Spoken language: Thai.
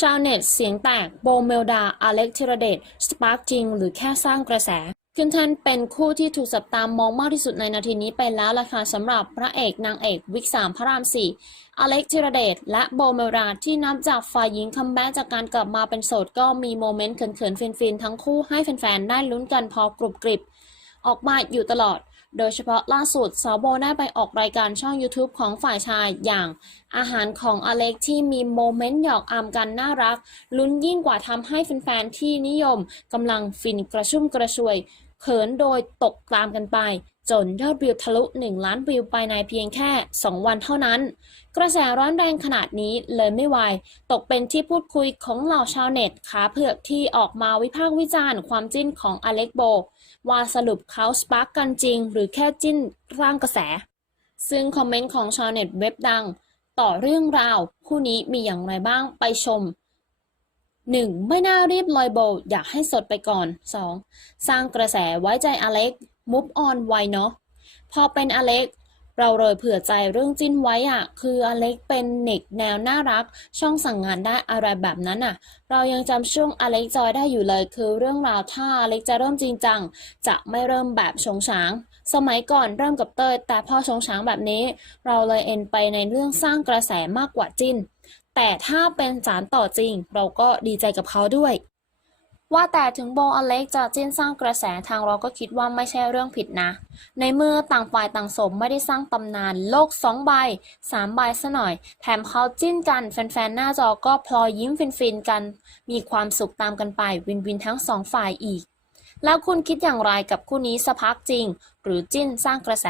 ชาวเน็ตเสียงแตกโบเมลดา อเล็กธีรเดช สปาร์กจริง หรือแค่สร้างกระแส ขึ้นแทนเป็นคู่ที่ถูกจับตามมองมากที่สุดในนาทีนี้ไปแล้วล่ะค่ะสำหรับพระเอกนางเอกวิกสามพระรามสี่อเล็กธีรเดชและโบเมลดาที่นับจากฝ่ายหญิงคัมแบ็กจากการกลับมาเป็นโสดก็มีโมเมนต์เขินๆฟินๆ ทั้งคู่ให้แฟนๆ ได้ลุ้นกันพอกรุบกริบ ออกมาอยู่ตลอด โดยเฉพาะล่าสุดสาวโบได้ไปออกรายการช่อง YouTube ของฝ่ายชายอย่างอาหารของอเล็กที่มีโมเมนต์หยอกอามกันน่ารัก ลุ้นยิ่งกว่าทำให้แฟนๆที่นิยมกำลังฟินกระชุ่มกระชวย เขินโดยตกตามกันไป จนยอดวิวทะลุ 1 ล้านวิวไปในเพียงแค่ 2 วันเท่านั้น กระแสร้อนแรงขนาดนี้เลยไม่ไหวตกเป็นที่พูดคุยของเหล่าชาวเน็ตขาเผือกที่ออกมาวิพากษ์วิจารณ์ความจิ้นของอเล็กโบ ว่าสรุปเขาสปาร์กกันจริง หรือแค่จิ้นร้างกระแส ซึ่งคอมเมนต์ของชาวเน็ตเว็บดัง ต่อเรื่องราวคู่นี้มีอย่างไรบ้างไปชม 1. ไม่น่ารีบลอยโบ อยากให้สดไปก่อน 2. สร้างกระแสไว้ใจอเล็กมุฟออนไวเนาะพอเป็นอเล็ก เราเลยเผื่อใจเรื่องจิ้นไว้อะคืออเล็กเป็นเน็กแนวน่ารัก ช่องสั่งงานได้อะไรแบบนั้นอะเรายังจำช่วงอเล็กจอยได้อยู่เลย คือเรื่องราวถ้าอเล็กจะเริ่มจริงจัง จะไม่เริ่มแบบชงช้าง สมัยก่อนเริ่มกับเตยแต่พอชงช้างแบบนี้ เราเลยเอ็นไปในเรื่องสร้างกระแสมากกว่าจิ้น แต่ถ้าเป็นสารต่อจริง เราก็ดีใจกับเขาด้วย ว่าแต่ถึงโบอเล็กจะจิ้นสร้างกระแสทางเราก็คิดว่าไม่ใช่เรื่องผิดนะ ในเมื่อต่างฝ่ายต่างสมไม่ได้สร้างตำนาน โลกสองใบสามใบซะหน่อย แถมเขาจิ้นกัน แฟนๆ หน้าจอก็พลอยยิ้มฟินๆกัน มีความสุขตามกันไปวินวินทั้งสองฝ่ายอีก แล้วคุณคิดอย่างไรกับคู่นี้สพักจริง หรือจิ้นสร้างกระแส